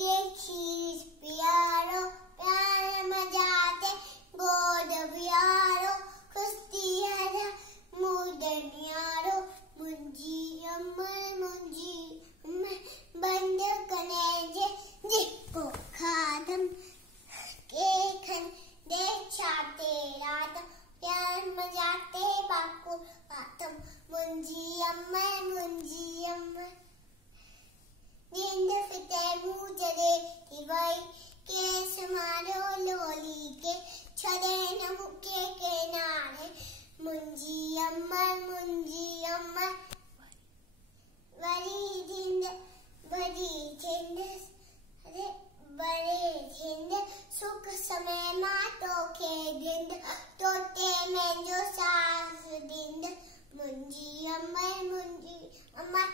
के शीश प्यारो प्यार मजाते गोद प्यारो खुश्ती हरा मुदनियारो मुंजी अम्मा बंद कने जे जिको खादम के खन दे चाते रात प्यार मजाते बापू आतम मुंजी अम्मा नींद फिते मुझे दिवाई केस मारो लोली के छदे न मुके के नारे मुंजी अम्मा बड़ी जिंद सुख समय मातो के जिंद तोते में जो सास जिंद मुंजी अम्मा मुंजी अम्मा